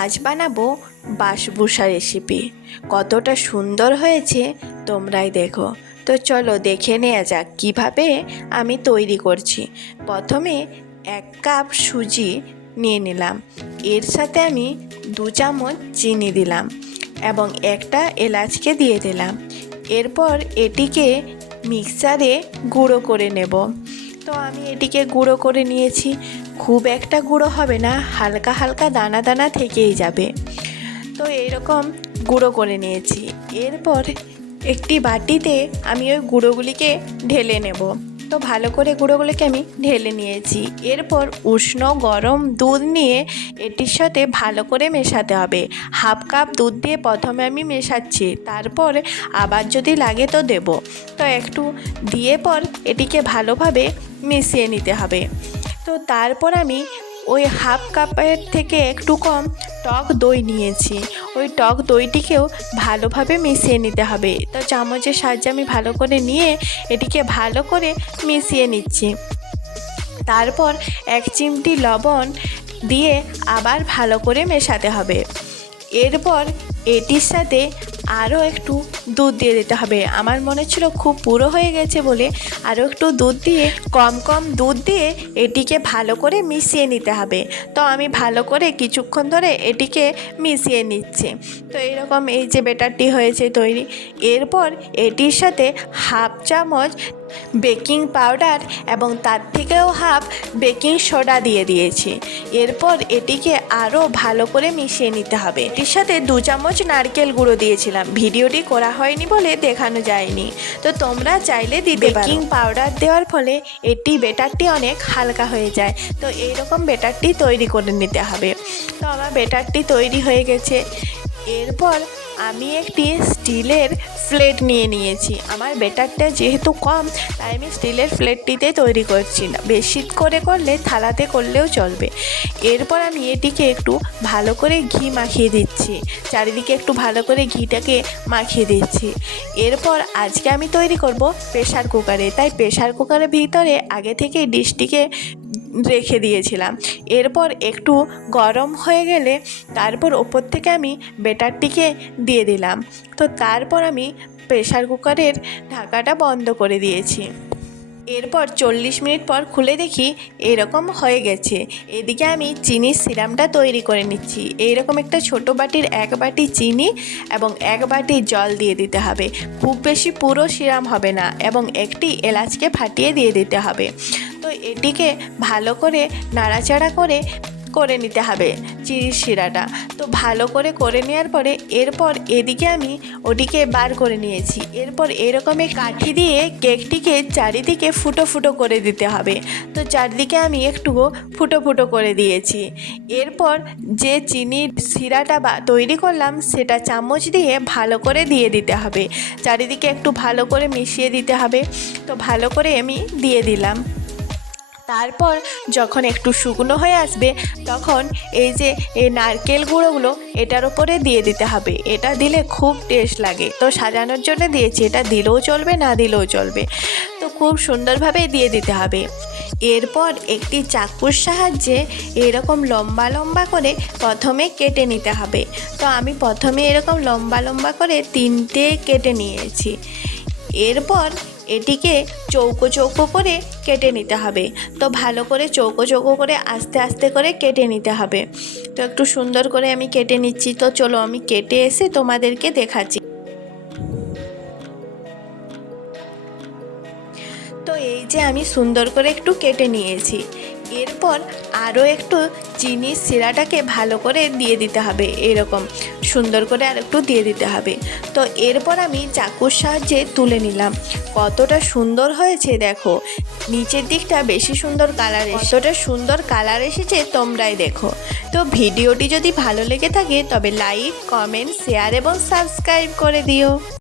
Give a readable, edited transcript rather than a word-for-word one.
আজ বানাবো basbousa recipe. কতটা সুন্দর হয়েছে তোমরাই দেখো। তো চলো দেখে নেওয়া যাক কীভাবে আমি তৈরি করছি। প্রথমে 1 কাপ সুজি নিয়ে নিলাম, এর সাথে আমি 2 চামচ চিনি দিলাম এবং একটা এলাচকে দিয়ে দিলাম। এরপর এটিকে মিক্সারে গুঁড়ো করে নেব। তো আমি এটিকে গুঁড়ো করে নিয়েছি। খুব একটা গুঁড়ো হবে না, হালকা হালকা দানা দানা থেকেই যাবে। তো এইরকম গুঁড়ো করে নিয়েছি। এরপর একটি বাটিতে আমি ওই গুঁড়োগুলিকে ঢেলে নেব। তো ভালো করে গুঁড়োগুলিকে আমি ঢেলে নিয়েছি। এরপর উষ্ণ গরম দুধ নিয়ে এটির সাথে ভালো করে মেশাতে হবে। 1/2 কাপ দুধ দিয়ে প্রথমে আমি মেশাচ্ছি, তারপর আবার যদি লাগে তো দেব। তো একটু দিয়ে পর এটিকে ভালোভাবে মিশিয়ে নিতে হবে। তো তারপর আমি ওই 1/2 কাপের থেকে একটু কম টক দই নিয়েছি। ওই টক দইটিকেও ভালোভাবে মিশিয়ে নিতে হবে। তো চামচের সাহায্যে আমি ভালো করে নিয়ে এটিকে ভালো করে মিশিয়ে নিচ্ছি। তারপর 1 চিমটি লবণ দিয়ে আবার ভালো করে মেশাতে হবে। এরপর এটির সাথে আরও একটু দুধ দিয়ে দিতে হবে। আমার মনে ছিল খুব পুরো হয়ে গেছে বলে আরও একটু দুধ দিয়ে কম দুধ দিয়ে এটিকে ভালো করে মিশিয়ে নিতে হবে। তো আমি ভালো করে কিছুক্ষণ ধরে এটিকে মিশিয়ে নিচ্ছি। তো এরকম এই যে ব্যাটারটি হয়েছে তৈরি। এরপর এটির সাথে 1/2 চামচ বেকিং পাউডার এবং তার থেকেও 1/2 বেকিং সোডা দিয়ে দিয়েছি। এরপর এটিকে আরও ভালো করে মিশিয়ে নিতে হবে। এটির সাথে 2 চামচ নারকেল গুঁড়ো দিয়েছিলাম, ভিডিওটি করা হয়নি বলে দেখানো যায়নি। তো তোমরা চাইলে দিতে পারো। বেকিং পাউডার দেওয়ার ফলে এটি ব্যাটারটি অনেক হালকা হয়ে যায়। তো এইরকম ব্যাটারটি তৈরি করে নিতে হবে। তো আমার ব্যাটারটি তৈরি হয়ে গেছে। এরপর আমি একটি স্টিলের প্লেট নিয়ে নিয়েছি। আমার ব্যাটারটা যেহেতু কম তাই আমি স্টিলের প্লেটটিতে তৈরি করছি না, বেশি করে করলে থালাতে করলেও চলবে। এরপর আমি এটিকে একটু ভালো করে ঘি মাখিয়ে দিচ্ছি, চারিদিকে একটু ভালো করে ঘিটাকে মাখিয়ে দিচ্ছি। এরপর আজকে আমি তৈরি করব প্রেসার কুকারে, তাই প্রেসার কুকারের ভিতরে আগে থেকে ডিশটিকে রেখে দিয়েছিলাম। এরপর একটু গরম হয়ে গেলে তারপর ওপর থেকে আমি ব্যাটারটিকে দিয়ে দিলাম। তো তারপর আমি প্রেসার কুকারের ঢাকাটা বন্ধ করে দিয়েছি। এরপর 40 মিনিট পর খুলে দেখি এরকম হয়ে গেছে। এদিকে আমি চিনির সিরাপটা তৈরি করে নিচ্ছি। এইরকম একটা ছোট বাটির 1 বাটি চিনি এবং 1 বাটি জল দিয়ে দিতে হবে। খুব বেশি পুরো সিরাপ হবে না এবং একটি এলাচকে ফাটিয়ে দিয়ে দিতে হবে। তো এটিকে ভালো করে নাড়াচাড়া করে নিতে হবে চিনির শিরাটা। তো ভালো করে নেওয়ার পরে এরপর এদিকে আমি ওটিকে বার করে নিয়েছি। এরপর এরকমই কাঠি দিয়ে কেকটিকে চারিদিকে ফুটো ফুটো করে দিতে হবে। তো চারদিকে আমি একটু ফুটো ফুটো করে দিয়েছি। এরপর যে চিনির শিরাটা তৈরি করলাম সেটা চামচ দিয়ে ভালো করে দিয়ে দিতে হবে। চারিদিকে একটু ভালো করে মিশিয়ে দিতে হবে। তো ভালো করে আমি দিয়ে দিলাম। তারপর যখন একটু শুকনো হয়ে আসবে তখন এই যে এই নারকেল গুঁড়োগুলো এটার ওপরে দিয়ে দিতে হবে। এটা দিলে খুব টেস্ট লাগে। তো সাজানোর জন্য দিয়েছি, এটা দিলেও চলবে না দিলেও চলবে। তো খুব সুন্দরভাবে দিয়ে দিতে হবে। এরপর একটি চাকুর সাহায্যে এরকম লম্বা লম্বা করে প্রথমে কেটে নিতে হবে। তো আমি প্রথমে এরকম লম্বা লম্বা করে 3টে কেটে নিয়েছি। এরপর এটিকে চৌকো চৌকো করে কেটে নিতে হবে। তো ভালো করে চৌকো চৌকো করে আস্তে আস্তে করে কেটে নিতে হবে। তো একটু সুন্দর করে আমি কেটে নিচ্ছি। তো চলো আমি কেটে এসে তোমাদেরকে দেখাচ্ছি। তো এই যে আমি সুন্দর করে একটু কেটে নিয়েছি। এরপর আরও একটু চিনির শিরাটাকে ভালো করে দিয়ে দিতে হবে। এরকম সুন্দর করে আর একটু দিয়ে দিতে হবে। তো এরপর আমি চাকুর সাহায্যে তুলে নিলাম। কতটা সুন্দর হয়েছে দেখো, নিচের দিকটা বেশি সুন্দর কালার এসেছে। কতটা সুন্দর কালার এসেছে তোমরাই দেখো। তো ভিডিওটি যদি ভালো লেগে থাকে তবে লাইক, কমেন্ট, শেয়ার এবং সাবস্ক্রাইব করে দিও।